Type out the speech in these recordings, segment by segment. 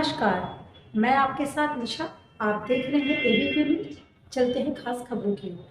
नमस्कार, मैं आपके साथ निशा। आप देख रहे हैं एबीपी न्यूज। चलते हैं खास खबरों की ओर।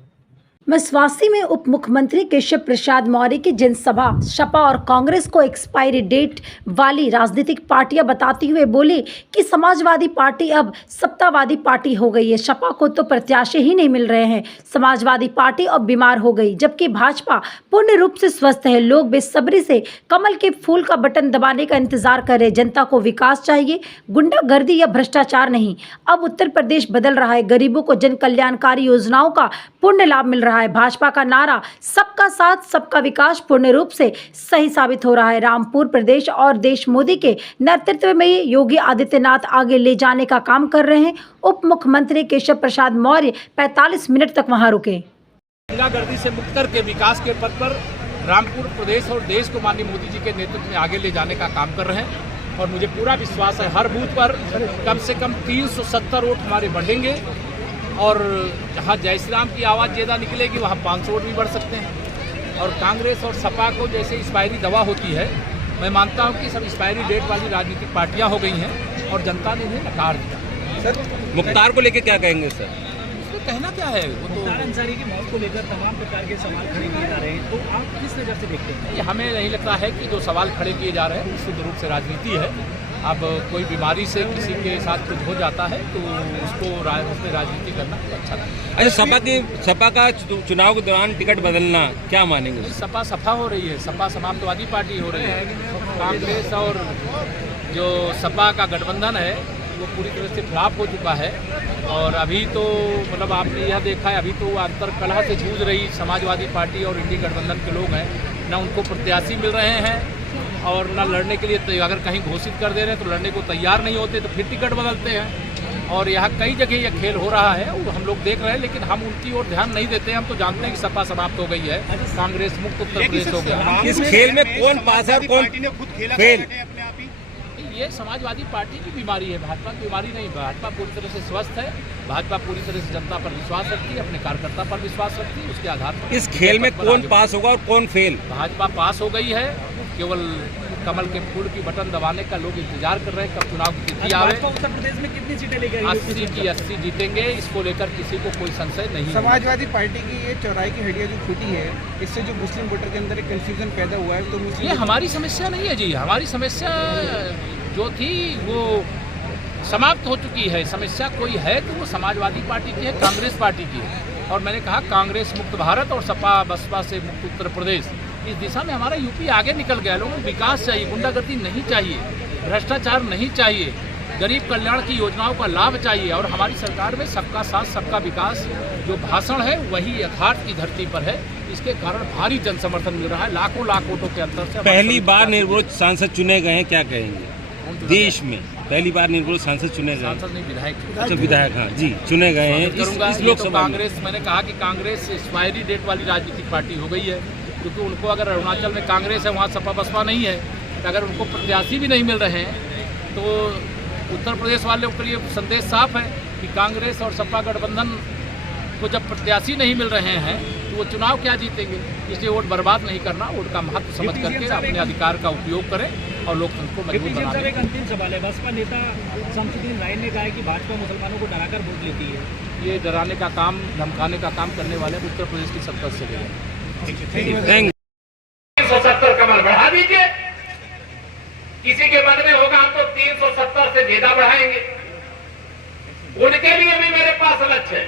मसवासी में उप मुख्यमंत्री केशव प्रसाद मौर्य की जनसभा सपा और कांग्रेस को एक्सपायरी डेट वाली राजनीतिक पार्टियां बताते हुए बोले कि समाजवादी पार्टी अब सत्तावादी पार्टी हो गई है। सपा को तो प्रत्याशी ही नहीं मिल रहे हैं। समाजवादी पार्टी अब बीमार हो गई, जबकि भाजपा पूर्ण रूप से स्वस्थ है। लोग बेसब्री से कमल के फूल का बटन दबाने का इंतजार कर रहे। जनता को विकास चाहिए, गुंडागर्दी या भ्रष्टाचार नहीं। अब उत्तर प्रदेश बदल रहा है। गरीबों को जन कल्याणकारी योजनाओं का पूर्ण लाभ मिल रहा है। भाजपा का नारा सबका साथ सबका विकास पूर्ण रूप से सही साबित हो रहा है। रामपुर प्रदेश और देश मोदी के नेतृत्व में योगी आदित्यनाथ आगे ले जाने का काम कर रहे हैं। उप मुख्यमंत्री केशव प्रसाद मौर्य 45 मिनट तक वहां रुके। गुंडागर्दी से मुक्त करके विकास के पथ पर रामपुर प्रदेश और देश को माननीय मोदी जी के नेतृत्व में आगे ले जाने का काम कर रहे हैं और मुझे पूरा विश्वास है हर बूथ पर कम से कम 370 वोट हमारे बढ़ेंगे और जहाँ जय श्री राम की आवाज़ ज़्यादा निकलेगी वहाँ 500 वोट भी बढ़ सकते हैं। और कांग्रेस और सपा को जैसे एक्सपायरी दवा होती है, मैं मानता हूँ कि सब एक्सपायरी डेट वाली राजनीतिक पार्टियाँ हो गई हैं और जनता ने इन्हें नकार दिया। सर, मुख्तार को लेकर क्या कहेंगे सर? इसमें कहना क्या है, वो तो मुख्तार अंसारी की मौत को लेकर तमाम प्रकार के सवाल खड़े किए जा रहे हैं, तो आप किस नज़र से देखते हैं? हमें नहीं लगता है कि जो सवाल खड़े किए जा रहे हैं निश्चित रूप से राजनीति है। अब कोई बीमारी से किसी के साथ कुछ हो जाता है तो उसमें राजनीति करना अच्छा नहीं। अच्छा, सपा का चुनाव के दौरान टिकट बदलना क्या मानेंगे? सपा सफा हो रही है, सपा समाजवादी पार्टी हो रही है। कांग्रेस और जो सपा का गठबंधन है वो पूरी तरह से फ्लॉप हो चुका है और अभी तो मतलब आपने यह देखा है, अभी तो अंतर कलह से जूझ रही समाजवादी पार्टी और इंडी गठबंधन के लोग हैं। न उनको प्रत्याशी मिल रहे हैं और न लड़ने के लिए, अगर कहीं घोषित कर दे रहे हैं तो लड़ने को तैयार नहीं होते तो फिर टिकट बदलते हैं। और यहाँ कई जगह यह खेल हो रहा है वो हम लोग देख रहे हैं, लेकिन हम उनकी ओर ध्यान नहीं देते। हम तो जानते हैं कि सपा समाप्त हो गई है, कांग्रेस मुक्त उत्तर प्रदेश हो गया। इस खेल में कौन पास है कौन फेल? ये समाजवादी पार्टी की बीमारी है, भाजपा की बीमारी नहीं। भाजपा पूरी तरह से स्वस्थ है, भाजपा पूरी तरह से जनता पर विश्वास रखती है, अपने कार्यकर्ता पर विश्वास रखती है। उसके आधार पर इस खेल में कौन पास होगा और कौन फेल? भाजपा पास हो गई है, केवल कमल के फूल की बटन दबाने का लोग इंतजार कर रहे हैं कब चुनाव की तिथि आवे। उत्तर प्रदेश में कितनी सीटें लेकर 80 की 80 जीतेंगे, इसको लेकर किसी को कोई संशय नहीं। समाजवादी पार्टी की ये चौराहे की हड्डियां जो फूटी है, इससे जो मुस्लिम वोटर के अंदर एक कंफ्यूजन पैदा हुआ है, तो ये हमारी समस्या नहीं है जी। हमारी समस्या जो थी वो समाप्त हो चुकी है। समस्या कोई है तो वो समाजवादी पार्टी की है, कांग्रेस पार्टी की है। और मैंने कहा कांग्रेस मुक्त भारत और सपा बसपा से मुक्त उत्तर प्रदेश, इस दिशा में हमारा यूपी आगे निकल गया। लोगों को विकास चाहिए, गुंडागर्दी नहीं चाहिए, भ्रष्टाचार नहीं चाहिए, गरीब कल्याण की योजनाओं का लाभ चाहिए। और हमारी सरकार में सबका साथ सबका विकास जो भाषण है वही यथार्थ की धरती पर है। इसके कारण भारी जन समर्थन मिल रहा है, लाखों लाख वोटों के अंतर से। पहली बार निर्विरोध सांसद चुने गए हैं, क्या कहेंगे? देश में पहली बार निर्विरोध सांसद चुने गए। सांसद नहीं, विधायक। अच्छा, विधायक, हाँ जी, चुने गए हैं इस लोकसभा। कांग्रेस, मैंने कहा कि कांग्रेस एक्सपायरी डेट वाली राजनीतिक पार्टी हो गई है, क्योंकि उनको अगर अरुणाचल में कांग्रेस है, वहाँ सपा बसपा नहीं है, तो अगर उनको प्रत्याशी भी नहीं मिल रहे हैं तो उत्तर प्रदेश वालों के लिए संदेश साफ है कि कांग्रेस और सपा गठबंधन को जब प्रत्याशी नहीं मिल रहे हैं तो वो चुनाव क्या जीतेंगे। इसलिए वोट बर्बाद नहीं करना, वोट का महत्व समझ करके अपने अधिकार का उपयोग करें और लोकतंत्र को मजबूत बनाएं। एक अंतिम सवाल है, बसपा नेता शमसुद्दीन राय ने कहा है कि भाजपा मुसलमानों को डराकर वोट लेती है। ये डराने का काम, धमकाने का काम करने वाले उत्तर प्रदेश की सत्ता से गए। 370 कमल बढ़ा दीजिए, किसी के मन में होगा हम तो 370 से ज्यादा बढ़ाएंगे। उनके लिए भी मेरे पास लक्ष्य है।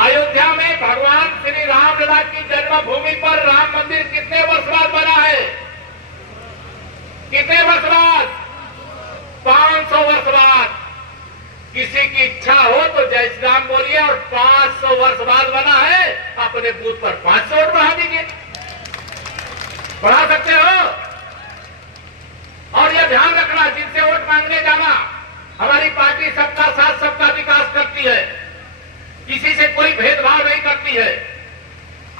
अयोध्या में भगवान श्री रामलला की जन्मभूमि पर राम मंदिर कितने वर्ष बाद बना है? कितने वर्ष बाद? 500 वर्ष बाद। किसी की इच्छा हो तो जय श्री राम बोलिए और 500 वर्ष बाद बना है, अपने बूथ पर 500 वोट बढ़ा दीजिए। बढ़ा सकते हो। और यह ध्यान रखना, जिनसे वोट मांगने जाना, हमारी पार्टी सबका साथ सबका विकास करती है, किसी से कोई भेदभाव नहीं करती है।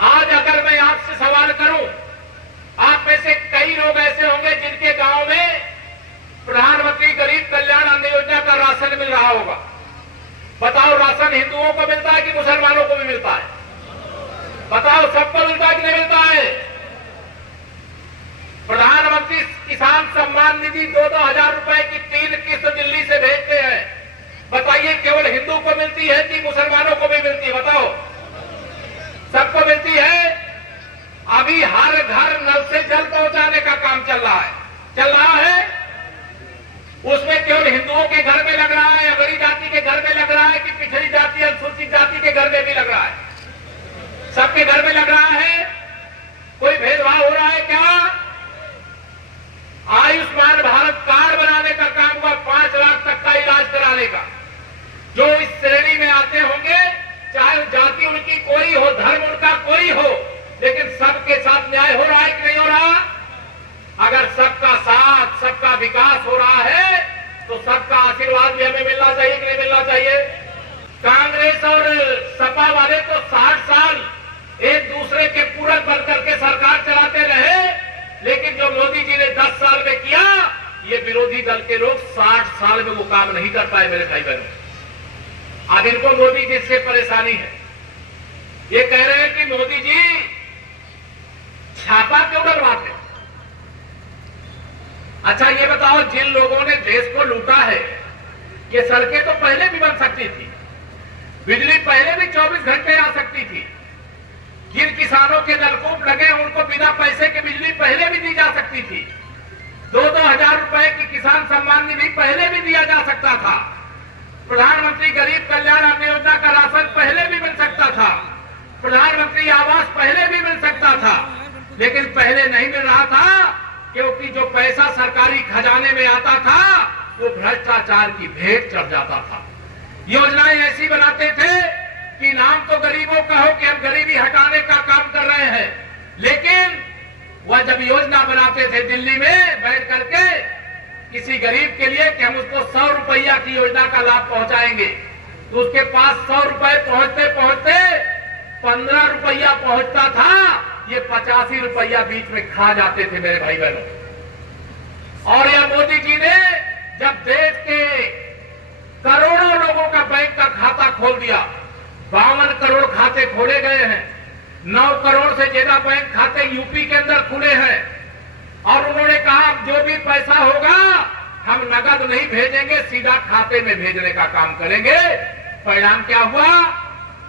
आज अगर मैं आपसे सवाल करूं, आप में से कई लोग ऐसे होंगे जिनके गांव में प्रधानमंत्री गरीब कल्याण अन्न योजना का राशन मिल रहा होगा। बताओ, राशन हिंदुओं को मिलता है कि मुसलमानों को भी मिलता है? बताओ, सबको मिलता है कि नहीं मिलता है? प्रधानमंत्री किसान सम्मान निधि 2-2 हजार रुपए की 3 किस्त दिल्ली से भेजते हैं। बताइए केवल हिंदू को मिलती है कि मुसलमानों को भी मिलती है? बताओ, सबको मिलती है। अभी हर घर नल से जल पहुंचाने का काम चल रहा है। उसमें केवल हिंदुओं के घर में लग रहा है, अगड़ी जाति के घर में लग रहा है कि पिछड़ी जाति, अनुसूचित जाति के घर में भी लग रहा है? सबके घर में लग रहा है। कोई भेदभाव हो रहा है क्या? आयुष्मान भारत कार्ड बनाने का काम हुआ, 5 लाख तक का इलाज कराने का। जो इस श्रेणी में आते होंगे, चाहे जाति उनकी कोई हो, धर्म उनका कोई हो, लेकिन सबके साथ न्याय हो रहा है कि नहीं हो रहा? अगर सबका साथ, सबका विकास हो रहा है तो सबका आशीर्वाद भी हमें मिलना चाहिए कि नहीं मिलना चाहिए? कांग्रेस और सपा वाले तो 60 साल एक दूसरे के पूरक बनकर के सरकार चलाते रहे, लेकिन जो मोदी जी ने 10 साल में किया, ये विरोधी दल के लोग 60 साल में वो काम नहीं कर पाए मेरे भाई बहनों। अब इनको मोदी जी से परेशानी है। ये कह रहे हैं कि मोदी जी छापा क्यों डलवाते? अच्छा ये बताओ, जिन लोगों ने देश को लूटा है, ये सड़कें तो पहले भी बन सकती थी, बिजली पहले भी 24 घंटे आ सकती थी, जिन किसानों के नलकूप लगे उनको बिना पैसे के बिजली पहले भी दी जा सकती थी, 2-2 हजार रुपए की किसान सम्मान निधि पहले भी दिया जा सकता था, प्रधानमंत्री गरीब कल्याण अन्न योजना का राशन पहले भी मिल सकता था, प्रधानमंत्री आवास पहले भी मिल सकता था, लेकिन पहले नहीं मिल रहा था क्योंकि जो पैसा सरकारी खजाने में आता था वो भ्रष्टाचार की भेंट चढ़ जाता था। योजनाएं ऐसी बनाते थे कि नाम तो गरीबों का हो कि हम गरीबी हटाने का काम कर रहे हैं, लेकिन वह जब योजना बनाते थे दिल्ली में बैठ करके किसी गरीब के लिए कि हम उसको 100 रुपया की योजना का लाभ पहुंचाएंगे, तो उसके पास 100 रुपए पहुंचते पहुंचते 15 रुपया पहुंचता था, ये 85 रुपया बीच में खा जाते थे मेरे भाई बहनों। और यह मोदी जी ने जब देश के करोड़ों लोगों का बैंक का खाता खोल दिया, 52 करोड़ खाते खोले गए हैं, 9 करोड़ से ज्यादा बैंक खाते यूपी के अंदर खुले हैं, और उन्होंने कहा जो भी पैसा होगा हम नगद नहीं भेजेंगे, सीधा खाते में भेजने का काम करेंगे। परिणाम क्या हुआ?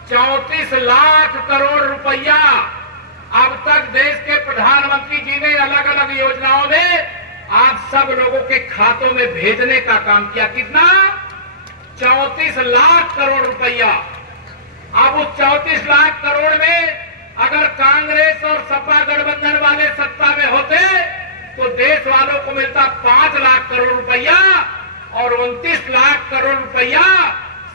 34 लाख करोड़ रुपया अब तक देश के प्रधानमंत्री जी ने अलग अलग योजनाओं में आप सब लोगों के खातों में भेजने का काम किया। कितना? 34 लाख करोड़ रुपया। अब उस 34 लाख करोड़ में अगर कांग्रेस और सपा गठबंधन वाले सत्ता में होते तो देश वालों को मिलता 5 लाख करोड़ रुपया, और 29 लाख करोड़ रुपया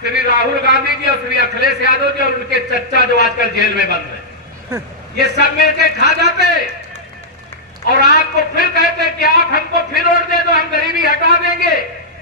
श्री राहुल गांधी जी और श्री अखिलेश यादव जी और उनके चच्चा जो आजकल जेल में बंद है, ये सब मिलकर